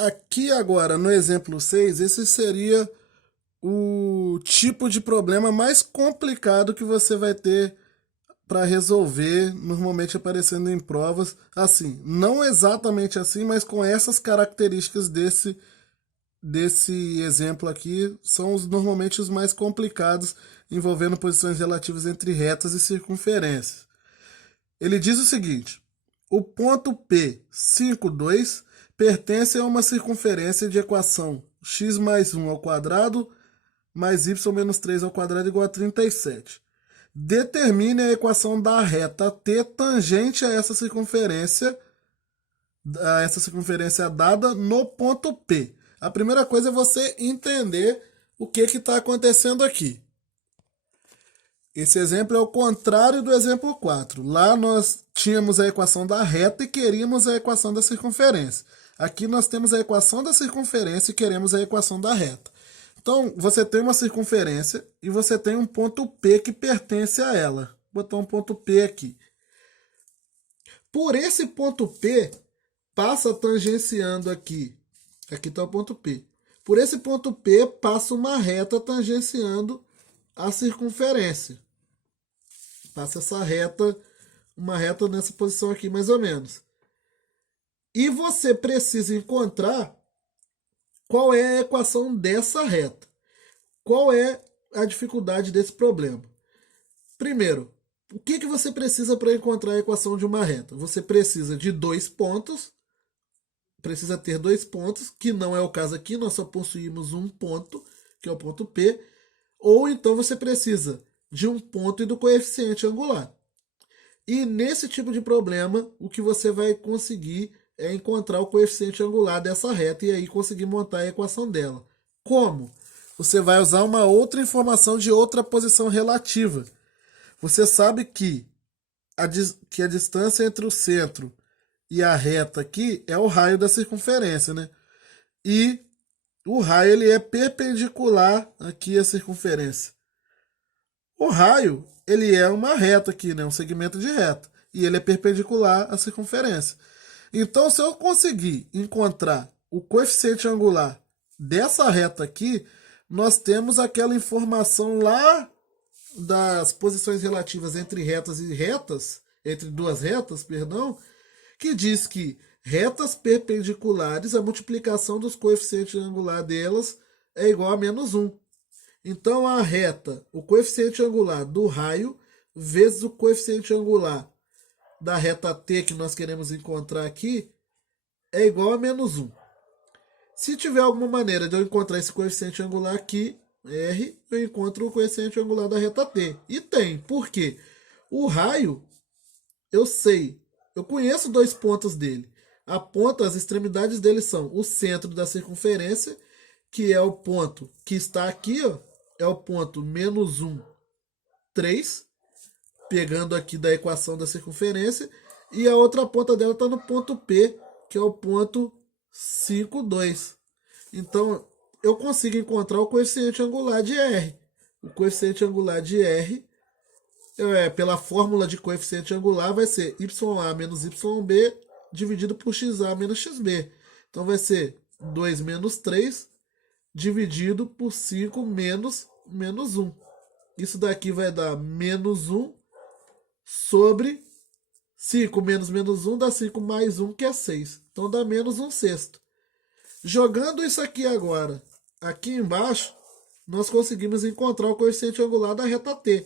Aqui agora, no exemplo 6, esse seria o tipo de problema mais complicado que você vai ter para resolver, normalmente aparecendo em provas, assim, não exatamente assim, mas com essas características desse exemplo aqui, são normalmente os mais complicados, envolvendo posições relativas entre retas e circunferências. Ele diz o seguinte: o ponto P 52 pertence a uma circunferência de equação x mais 1 ao quadrado mais y menos 3 ao quadrado igual a 37. Determine a equação da reta T tangente a essa circunferência dada no ponto P. A primeira coisa é você entender o que está acontecendo aqui. Esse exemplo é o contrário do exemplo 4. Lá nós tínhamos a equação da reta e queríamos a equação da circunferência. Aqui nós temos a equação da circunferência e queremos a equação da reta. Então, você tem uma circunferência e você tem um ponto P que pertence a ela. Vou botar um ponto P aqui. Por esse ponto P, passa tangenciando aqui. Aqui está o ponto P. Por esse ponto P, passa uma reta tangenciando a circunferência. Passa essa reta, uma reta nessa posição aqui, mais ou menos. E você precisa encontrar qual é a equação dessa reta. Qual é a dificuldade desse problema? Primeiro, o que você precisa para encontrar a equação de uma reta? Você precisa de dois pontos, precisa ter dois pontos, que não é o caso aqui, nós só possuímos um ponto, que é o ponto P, ou então você precisa de um ponto e do coeficiente angular. E nesse tipo de problema, o que você vai conseguir é encontrar o coeficiente angular dessa reta e aí conseguir montar a equação dela. Como? Você vai usar uma outra informação de outra posição relativa. Você sabe que a distância entre o centro e a reta aqui é o raio da circunferência, né? E o raio ele é perpendicular aqui à circunferência. O raio ele é uma reta aqui, né? Um segmento de reta. E ele é perpendicular à circunferência. Então, se eu conseguir encontrar o coeficiente angular dessa reta aqui, nós temos aquela informação lá das posições relativas entre retas e retas, entre duas retas, perdão, que diz que retas perpendiculares, a multiplicação dos coeficientes angulares delas é igual a menos 1. Então a reta, o coeficiente angular do raio, vezes o coeficiente angular da reta T que nós queremos encontrar aqui, é igual a menos 1. Se tiver alguma maneira de eu encontrar esse coeficiente angular aqui, R, eu encontro o coeficiente angular da reta T. E tem, por quê? O raio, eu sei, eu conheço dois pontos dele. A ponta, as extremidades dele são o centro da circunferência, que é o ponto que está aqui, ó, é o ponto menos 1, 3, pegando aqui da equação da circunferência, e a outra ponta dela está no ponto P, que é o ponto 5, 2. Então, eu consigo encontrar o coeficiente angular de R. O coeficiente angular de R, pela fórmula de coeficiente angular, vai ser YA menos YB dividido por XA menos XB. Então, vai ser 2 menos 3 dividido por 5 menos 1. Isso daqui vai dar menos 1 sobre 5 menos menos 1 dá 5 mais 1, que é 6. Então dá menos 1 sexto. Jogando isso aqui agora, aqui embaixo, nós conseguimos encontrar o coeficiente angular da reta T.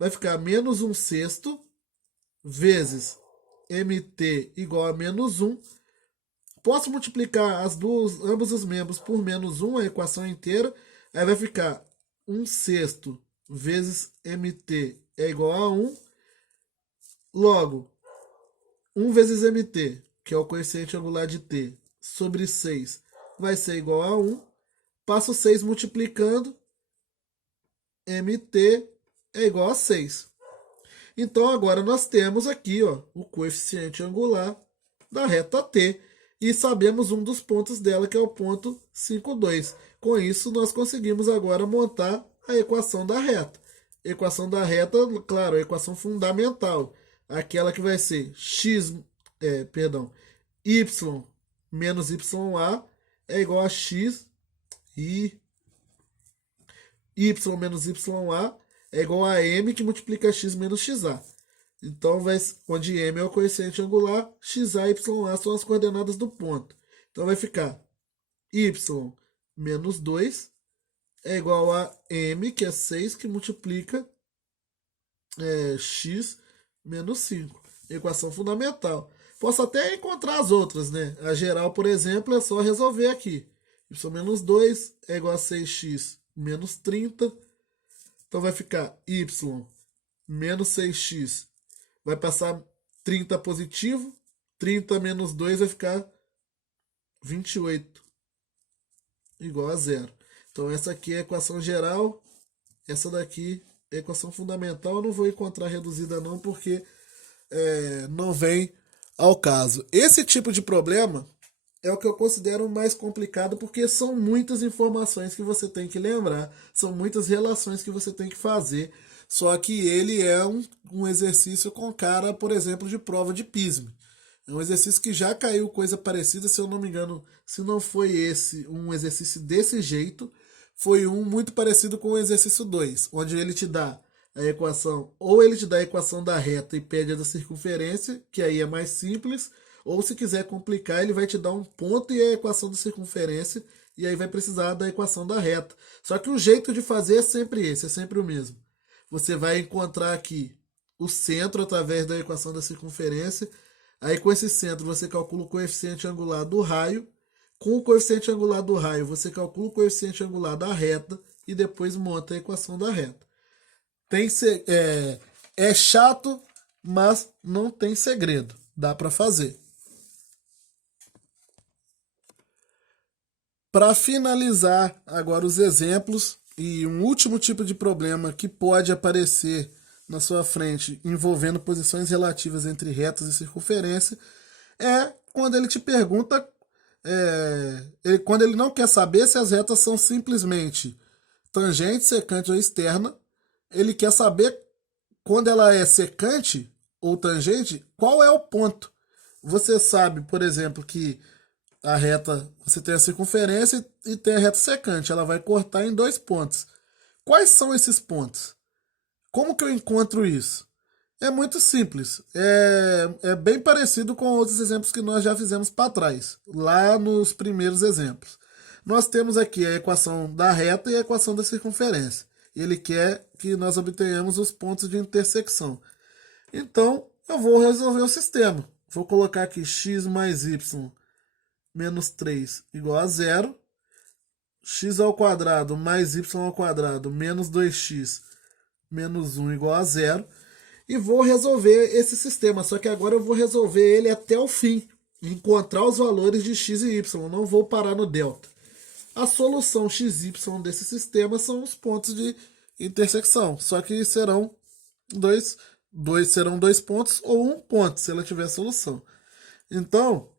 Vai ficar menos 1 sexto vezes MT igual a menos 1. Posso multiplicar ambos os membros por menos 1, a equação inteira. Aí vai ficar 1 sexto vezes MT é igual a 1. Logo, 1 vezes MT, que é o coeficiente angular de T, sobre 6, vai ser igual a 1. Passo 6 multiplicando, MT é igual a 6. Então, agora nós temos aqui, ó, o coeficiente angular da reta T. E sabemos um dos pontos dela, que é o ponto 5, 2. Com isso, nós conseguimos agora montar a equação da reta. Equação da reta, claro, a equação fundamental. Aquela que vai ser y menos ya é igual a x e y menos ya é igual a m que multiplica x menos xa. Então, onde m é o coeficiente angular, xa e ya são as coordenadas do ponto. Então, vai ficar y menos 2 é igual a m, que é 6, que multiplica x menos 5. Equação fundamental. Posso até encontrar as outras, né? A geral, por exemplo, é só resolver aqui. Y menos 2 é igual a 6x menos 30. Então vai ficar y menos 6x. Vai passar 30 positivo. 30 menos 2 vai ficar 28. Igual a zero. Então essa aqui é a equação geral. Essa daqui é a equação fundamental. Eu não vou encontrar reduzida não, porque não vem ao caso. Esse tipo de problema é o que eu considero mais complicado, porque são muitas informações que você tem que lembrar, são muitas relações que você tem que fazer, só que ele é um exercício com cara, por exemplo, de prova de PISM. É um exercício que já caiu coisa parecida, se eu não me engano, se não foi um exercício desse jeito, foi um muito parecido com o exercício 2, onde ele te dá a equação, ou ele te dá a equação da reta e pede a da circunferência, que aí é mais simples, ou se quiser complicar, ele vai te dar um ponto e a equação da circunferência, e aí vai precisar da equação da reta. Só que o jeito de fazer é sempre esse, é sempre o mesmo. Você vai encontrar aqui o centro através da equação da circunferência, aí com esse centro você calcula o coeficiente angular do raio, com o coeficiente angular do raio você calcula o coeficiente angular da reta, e depois monta a equação da reta. É chato, mas não tem segredo. Dá para fazer. Para finalizar agora os exemplos, e um último tipo de problema que pode aparecer na sua frente envolvendo posições relativas entre retas e circunferência, é quando ele te pergunta, quando ele não quer saber se as retas são simplesmente tangente, secante ou externa. Ele quer saber, quando ela é secante ou tangente, qual é o ponto. Você sabe, por exemplo, que a reta, você tem a circunferência e tem a reta secante. Ela vai cortar em 2 pontos. Quais são esses pontos? Como que eu encontro isso? É muito simples. É bem parecido com outros exemplos que nós já fizemos para trás, lá nos primeiros exemplos. Nós temos aqui a equação da reta e a equação da circunferência. Ele quer que nós obtenhamos os pontos de intersecção. Então, eu vou resolver o sistema. Vou colocar aqui x mais y menos 3 igual a 0. X ao quadrado mais y ao quadrado menos 2x menos 1 igual a 0. E vou resolver esse sistema. Só que agora eu vou resolver ele até o fim. Encontrar os valores de x e y. Não vou parar no delta. A solução XY desse sistema são os pontos de intersecção. Só que serão dois pontos ou um ponto, se ela tiver solução. Então,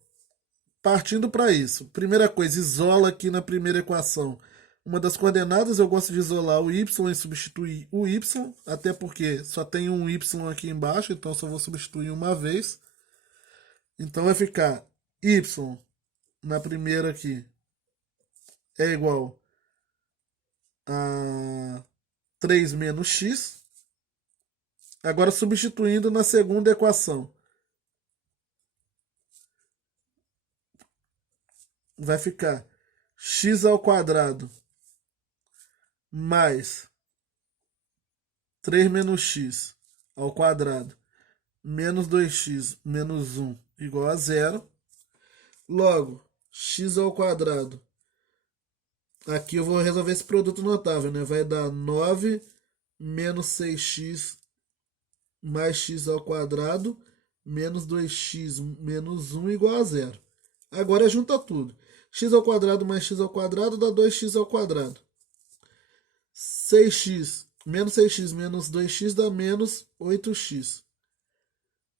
partindo para isso. Primeira coisa, isola aqui na primeira equação. Uma das coordenadas eu gosto de isolar o y e substituir o y, até porque só tem um y aqui embaixo, então só vou substituir uma vez. Então vai ficar y na primeira aqui é igual a 3 menos x. Agora substituindo na segunda equação. Vai ficar x ao quadrado mais 3 menos x ao quadrado menos 2x menos 1 igual a 0. Logo, x ao quadrado. Aqui eu vou resolver esse produto notável, né? Vai dar 9 menos 6x mais x ao quadrado menos 2x menos 1 igual a 0. Agora junta tudo. X ao quadrado mais x ao quadrado dá 2x ao quadrado. 6x menos 2x dá menos 8x.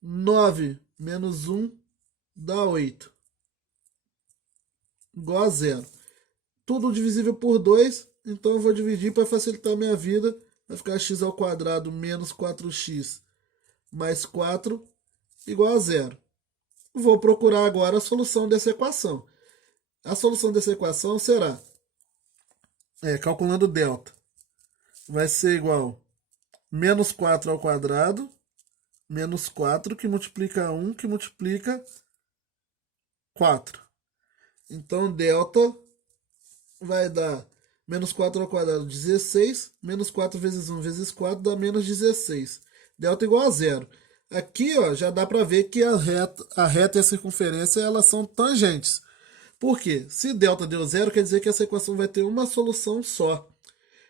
9 menos 1 dá 8. Igual a 0. Tudo divisível por 2, então eu vou dividir para facilitar a minha vida. Vai ficar x ao quadrado menos 4x mais 4 igual a 0. Vou procurar agora a solução dessa equação. A solução dessa equação será, calculando delta, vai ser igual menos 4 ao quadrado, menos 4 que multiplica 1 que multiplica 4. Então, delta vai dar menos 4 ao quadrado, 16, menos 4 vezes 1 vezes 4 dá menos 16. Delta igual a zero. Aqui, ó, já dá para ver que a reta e a circunferência elas são tangentes. Por quê? Se delta deu zero, quer dizer que essa equação vai ter uma solução só.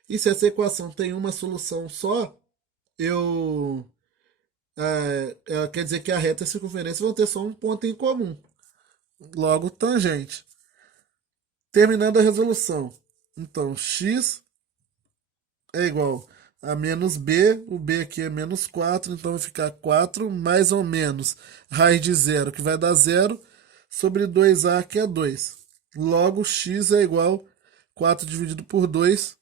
E se essa equação tem uma solução só, quer dizer que a reta e a circunferência vão ter só um ponto em comum. Logo, tangente. Terminando a resolução. Então, x é igual a menos b, o b aqui é menos 4, então vai ficar 4 mais ou menos raiz de zero, que vai dar zero, sobre 2a, que é 2. Logo, x é igual a 4 dividido por 2,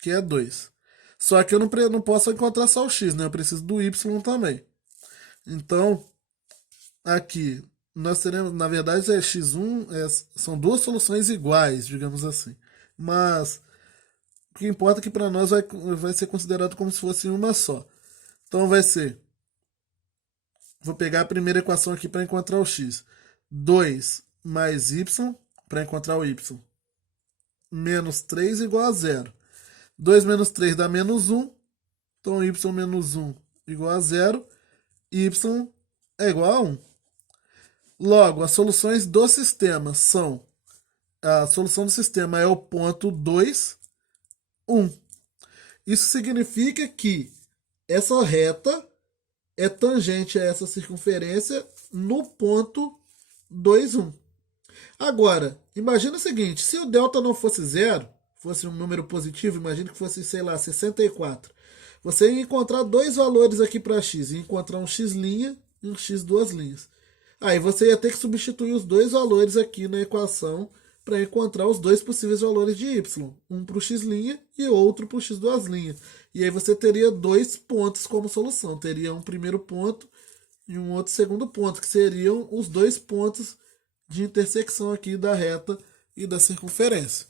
que é 2. Só que eu não posso encontrar só o x, né? Eu preciso do y também. Então, aqui, nós teremos, na verdade, x1 são duas soluções iguais, digamos assim. Mas o que importa é que para nós vai ser considerado como se fosse uma só. Então vai ser, vou pegar a primeira equação aqui para encontrar o x. 2 mais y, para encontrar o y. Menos 3 igual a 0. 2 menos 3 dá menos 1. Então y menos 1 igual a 0. Y é igual a 1. Logo, as soluções do sistema são... A solução do sistema é o ponto 2, 1. Isso significa que essa reta é tangente a essa circunferência no ponto 2, 1. Agora, imagina o seguinte, se o delta não fosse zero, fosse um número positivo, imagina que fosse, sei lá, 64. Você ia encontrar dois valores aqui para x, ia encontrar um x' e um x duas linhas. Aí você ia ter que substituir os dois valores aqui na equação para encontrar os dois possíveis valores de y. Um para o x' e outro para o x duas linhas. E aí você teria dois pontos como solução. Teria um primeiro ponto e um outro segundo ponto, que seriam os dois pontos de intersecção aqui da reta e da circunferência.